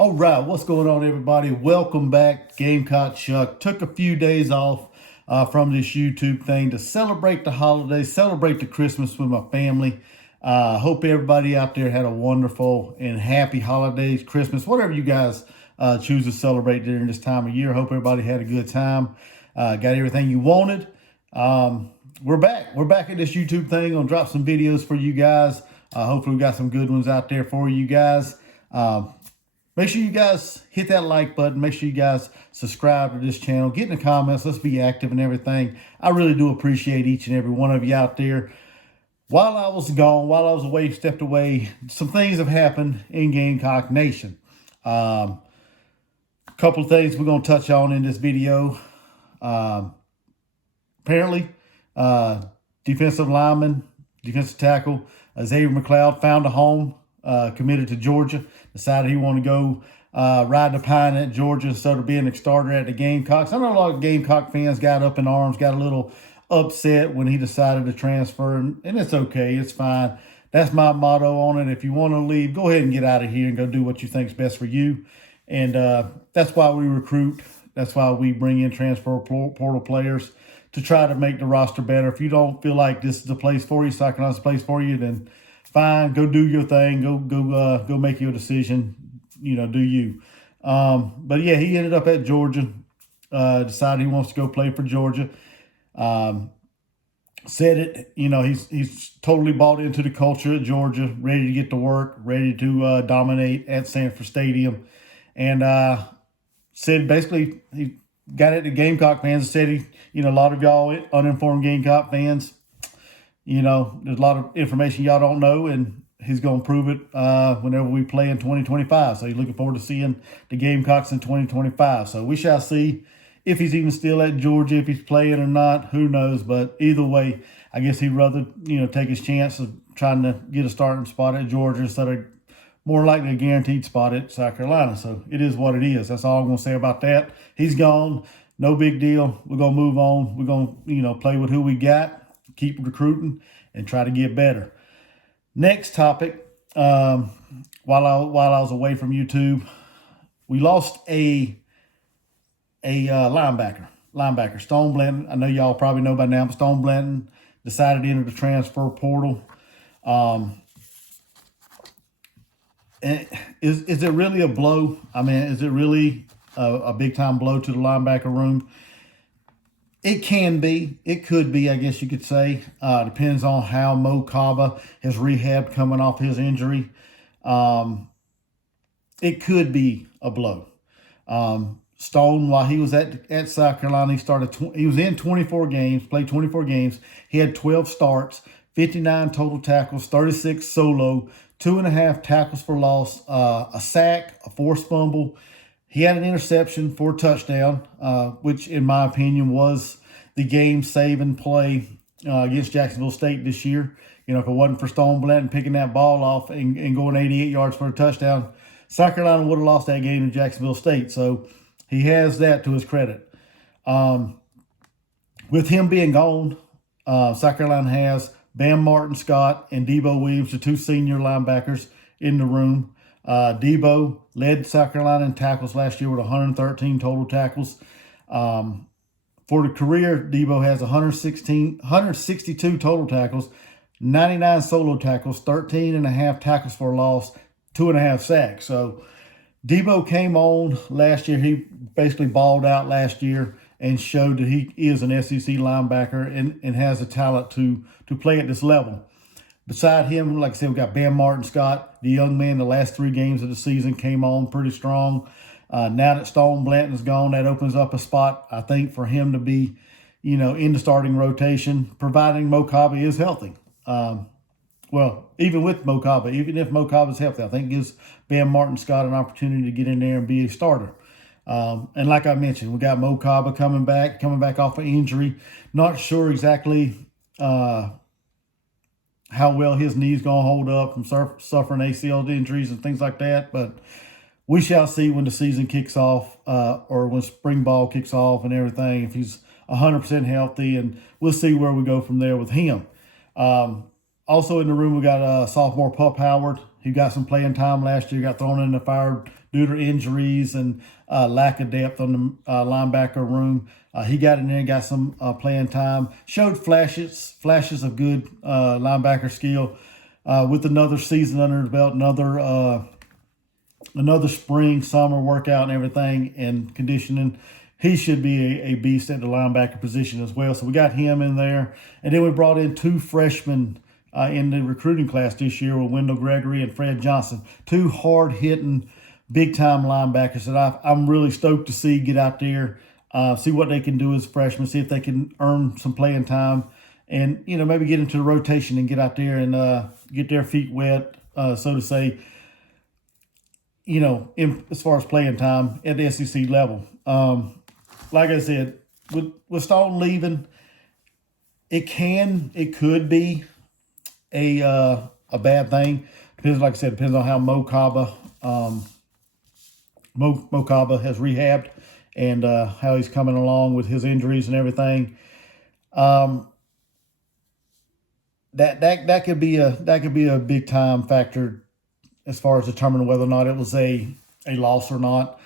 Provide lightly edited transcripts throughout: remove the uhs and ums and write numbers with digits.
All right, what's going on, everybody? Welcome back, Gamecock Chuck. Took a few days off from this YouTube thing to celebrate the holidays, celebrate the Christmas with my family. Hope everybody out there had a wonderful and happy holidays, Christmas, whatever you guys choose to celebrate during this time of year. Hope everybody had a good time, got everything you wanted. We're back. We're back at this YouTube thing. Gonna drop some videos for you guys. Hopefully we got some good ones out there for you guys. Make sure you guys hit that like button. Make sure you guys subscribe to this channel. Get in the comments. Let's be active and everything. I really do appreciate each and every one of you out there. While I was gone, while I was away, stepped away, some things have happened in Gamecock Nation. A couple of things we're going to touch on in this video. Apparently, defensive lineman, defensive tackle, Xzavier McLeod found a home, committed to Georgia, decided he wanted to go ride the pine at Georgia instead of being a starter at the Gamecocks. I know a lot of Gamecock fans got up in arms, got a little upset when he decided to transfer, and it's okay, it's fine. That's my motto on it. If you want to leave, go ahead and get out of here and go do what you think's best for you. And that's why we recruit. That's why we bring in transfer portal players to try to make the roster better. If you don't feel like this is the place for you, South Carolina's the place for you, then fine, go do your thing. Go make your decision. You know, do you. But yeah, he ended up at Georgia. Decided he wants to go play for Georgia. Said it. You know, he's totally bought into the culture at Georgia. Ready to get to work. Ready to dominate at Sanford Stadium. And said basically he got at the Gamecock fans and said a lot of y'all uninformed Gamecock fans, there's a lot of information y'all don't know, and he's going to prove it whenever we play in 2025. So he's looking forward to seeing the Gamecocks in 2025. So we shall see if he's even still at Georgia, if he's playing or not. Who knows? But either way, I guess he'd rather, take his chance of trying to get a starting spot at Georgia instead of more likely a guaranteed spot at South Carolina. So it is what it is. That's all I'm going to say about that. He's gone. No big deal. We're going to move on. We're going to, play with who we got, keep recruiting, and try to get better. Next topic, while I was away from YouTube, we lost a linebacker, Stone Blanton. I know y'all probably know by now, but Stone Blanton decided to enter the transfer portal. Is it really a blow? I mean, is it really a big-time blow to the linebacker room? It can be. It could be, I guess you could say. Depends on how Mo Kaba has rehabbed coming off his injury. It could be a blow. Stone, while he was at South Carolina, he was in 24 games, played 24 games. He had 12 starts, 59 total tackles, 36 solo, 2.5 tackles for loss, a sack, a forced fumble. He had an interception for a touchdown, which in my opinion was the game-saving play against Jacksonville State this year. If it wasn't for Stone Blanton picking that ball off and going 88 yards for a touchdown, South Carolina would have lost that game to Jacksonville State. So he has that to his credit. With him being gone, South Carolina has Bam Martin-Scott and Debo Williams, the two senior linebackers in the room. Debo led South Carolina in tackles last year with 113 total tackles. For the career, Debo has 162 total tackles, 99 solo tackles, 13.5 tackles for a loss, 2.5 sacks. So Debo came on last year. He basically balled out last year and showed that he is an SEC linebacker and has the talent to play at this level. Beside him, like I said, we got Bam Martin-Scott, the young man. The last 3 games of the season came on pretty strong. Now that Stone Blanton's gone, that opens up a spot, I think, for him to be, in the starting rotation, providing Mo Kaba is healthy. Well, even with Mo Kaba, even if Mo Kaba is healthy, I think gives Bam Martin-Scott an opportunity to get in there and be a starter. And like I mentioned, we got Mo Kaba coming back off an injury. Not sure exactly how well his knee's going to hold up from suffering ACL injuries and things like that. But we shall see when the season kicks off or when spring ball kicks off and everything, if he's 100% healthy, and we'll see where we go from there with him. Also in the room, we got sophomore Pup Howard, who got some playing time last year, got thrown in the fire due to injuries and lack of depth on the linebacker room. He got in there and got some playing time. Showed flashes of good linebacker skill. With another season under his belt, another spring, summer workout and everything and conditioning, he should be a beast at the linebacker position as well. So we got him in there. And then we brought in 2 freshmen in the recruiting class this year with Wendell Gregory and Fred Johnson. 2 hard-hitting, big-time linebackers that I'm really stoked to see get out there, see what they can do as freshmen, see if they can earn some playing time, and, maybe get into the rotation and get out there and get their feet wet, so to say, as far as playing time at the SEC level. Like I said, with Stone leaving, it could be a bad thing. Depends, like I said, depends on how Mo Kaba has rehabbed and how he's coming along with his injuries and everything. That could be a big time factor as far as determining whether or not it was a loss or not.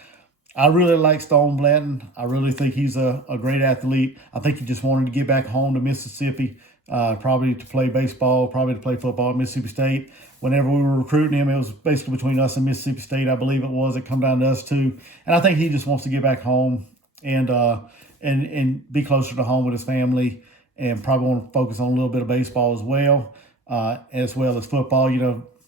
I really like Stone Blanton. I really think he's a great athlete. I think he just wanted to get back home to Mississippi, probably to play baseball, probably to play football at Mississippi State. Whenever we were recruiting him, it was basically between us and Mississippi State, I believe it was. It come down to us too. And I think he just wants to get back home and be closer to home with his family, and probably want to focus on a little bit of baseball as well as football.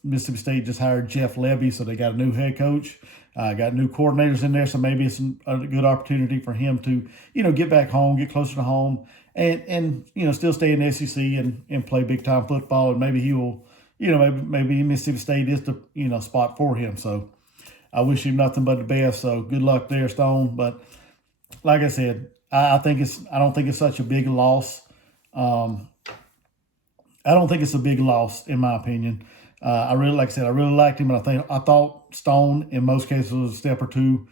Mississippi State just hired Jeff Levy, so they got a new head coach, got new coordinators in there, so maybe it's a good opportunity for him to, get back home, get closer to home, and still stay in the SEC and play big-time football, and maybe he will, maybe Mississippi State is the, spot for him. So I wish him nothing but the best, so good luck there, Stone. But like I said, I don't think it's such a big loss. I don't think it's a big loss, in my opinion. I really liked him, and I thought Stone in most cases was a step or two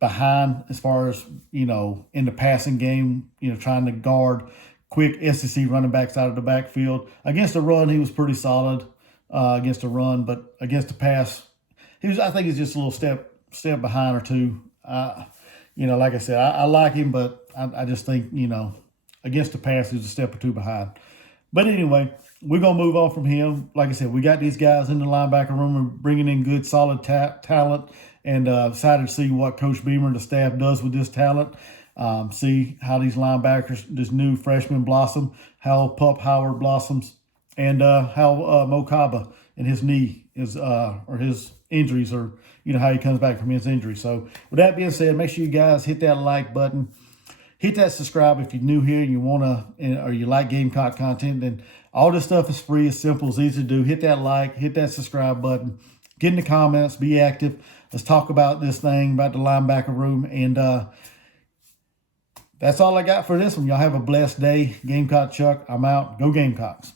behind as far as in the passing game. Trying to guard quick SEC running backs out of the backfield. Against the run, he was pretty solid against the run, but against the pass, I think he's just a little step behind or two. Like I said, I like him, but I just think against the pass, he's a step or two behind. But anyway, we're going to move on from him. Like I said, we got these guys in the linebacker room and bringing in good, solid talent, and excited to see what Coach Beamer and the staff does with this talent. See how these linebackers, this new freshman blossom, how Pup Howard blossoms, and how Mo Kaba and his knee or his injuries, or how he comes back from his injury. So with that being said, make sure you guys hit that like button. Hit that subscribe if you're new here and you or you like Gamecock content. Then all this stuff is free, it's simple, it's easy to do. Hit that like, hit that subscribe button, get in the comments, be active. Let's talk about this thing, about the linebacker room. And that's all I got for this one. Y'all have a blessed day. Gamecock Chuck, I'm out. Go Gamecocks.